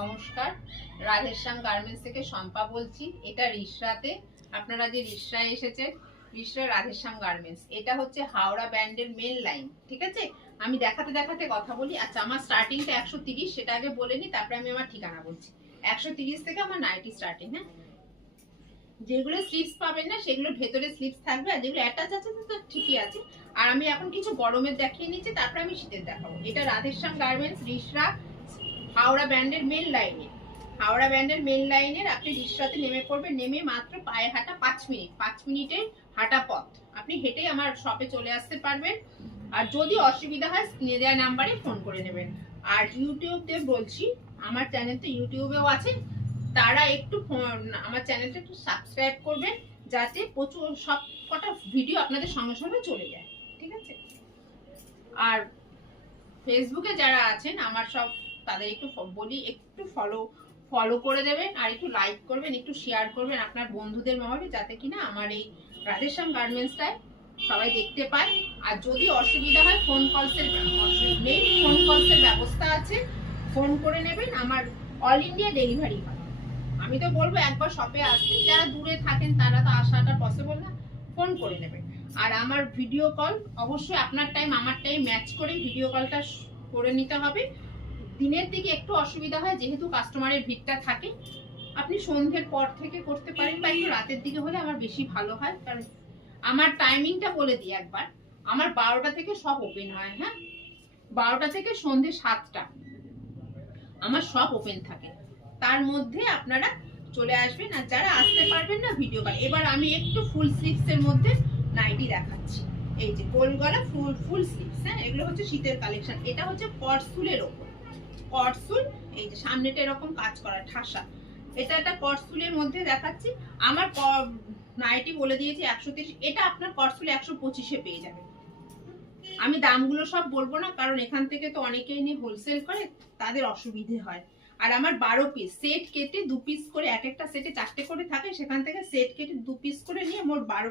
নমস্কার, রাধেশ্যাম গার্মেন্টস থেকে শম্পা বলছি। এটা রিষড়াতে, আপনারা যে রিষড়ায় এসেছেন, রিষড়া রাধেশ্যাম গার্মেন্টস। এটা হচ্ছে হাওড়া ব্যান্ডের মেন লাইন, ঠিক আছে? আমি দেখাতে দেখাতে কথা বলি। আচ্ছা, আমার স্টার্টিংটা 130, সেটা আগে বলে নি, তারপরে আমি আমার ঠিকানা বলছি। 130 থেকে আমার নাইটি স্টার্টিং। হ্যাঁ, যেগুলো স্লিপস পাবেন না সেগুলো ভেতরে স্লিপস থাকবে, আর যেগুলো অ্যাটাচ আছে তো ঠিকই আছে। আর আমি এখন কিছু গরমের দেখিয়ে নিচ্ছি, তারপরে আমি শীতের দেখাবো। এটা রাধেশ্যাম গার্মেন্টস, রিষড়া, হাওড়া ব্যান্ডের মেন লাইনে। হাওড়া ব্যান্ডের মেন লাইনের আপনি রিষড়াতে নেমে পড়বেন। নেমে মাত্র পায়ে হাঁটা 5 মিনিটের হাঁটা পথ। আপনি হেঁটেই আমার শপে চলে আসতে পারবেন। আর যদি অসুবিধা হয় স্ক্রিনে দেওয়া নাম্বারে ফোন করে নেবেন। আর ইউটিউবে বলছি, আমার চ্যানেল তো ইউটিউবেও আছে, তারা একটু আমার চ্যানেলটা একটু সাবস্ক্রাইব করবেন, যাতে প্রচুর সব কটা ভিডিও আপনাদের সঙ্গে সঙ্গে চলে যায়, ঠিক আছে? আর ফেসবুকে যারা আছেন আমার সব, তাদের একটু বলি, একটু ফলো করে দেবেন, আর একটু লাইক করবেন, একটু শেয়ার করবেন আপনার বন্ধুদের মহলে, যাতে কিনা আমার এই রাধেশ্যাম গার্মেন্টসটায় সবাই দেখতে পায়। আর যদি অসুবিধা হয় ফোন কলসের ব্যবস্থা আছে, ফোন করে নেবেন। আমার অল ইন্ডিয়া ডেলিভারি হয়। আমি তো বলবো একবার শপে আসতে, যারা দূরে থাকেন তারা তো আসাটা পসিবল না, ফোন করে নেবেন। আর আমার ভিডিও কল অবশ্যই আপনার টাইম আমার টাইম ম্যাচ করে ভিডিও কলটা করে নিতে হবে। দিনের দিকে একটু অসুবিধা হয়, যেহেতু কাস্টমারের ভিড়টা থাকে। আপনি সন্ধ্যের পর থেকে করতে পারেন, বা একটু রাতের দিকে হলে আমার বেশি ভালো হয়। কারণ আমার টাইমিংটা বলে দিই একবার। আমার 12টা থেকে সব ওপেন হয়। হ্যাঁ, 12টা থেকে সন্ধ্যে 7টা আমার সব ওপেন থাকে। তার মধ্যে আপনারা চলে আসবেন। আর যারা আসতে পারবেন না, ভিডিও কল। এবার আমি একটু ফুল স্লিভস এর মধ্যে নাইটি দেখাচ্ছি। এই যে গোল গলা ফুল স্লিভস। হ্যাঁ, এগুলো হচ্ছে শীতের কালেকশন। এটা হচ্ছে কটসুলের ওপর, কটসুল। এই যে সামনেটা এরকম কাজ করা ঠাসা, এটা একটা কটসুলের মধ্যে দেখাচ্ছি। আমার নাইটি বলে দিয়েছি 130, এটা আপনার কটসুল 125-এ পেয়ে যাবে। আমি দামগুলো সব বলবো না, কারণ এখান থেকে তো অনেকেই নিয়ে হোলসেল করে, তাদের অসুবিধে হয়। আর আমার 12 পিস সেট কেটে 2 পিস করে, এক একটা সেটে 4টে করে থাকে, সেখান থেকে সেট কেটে 2 পিস করে নিয়ে মোট 12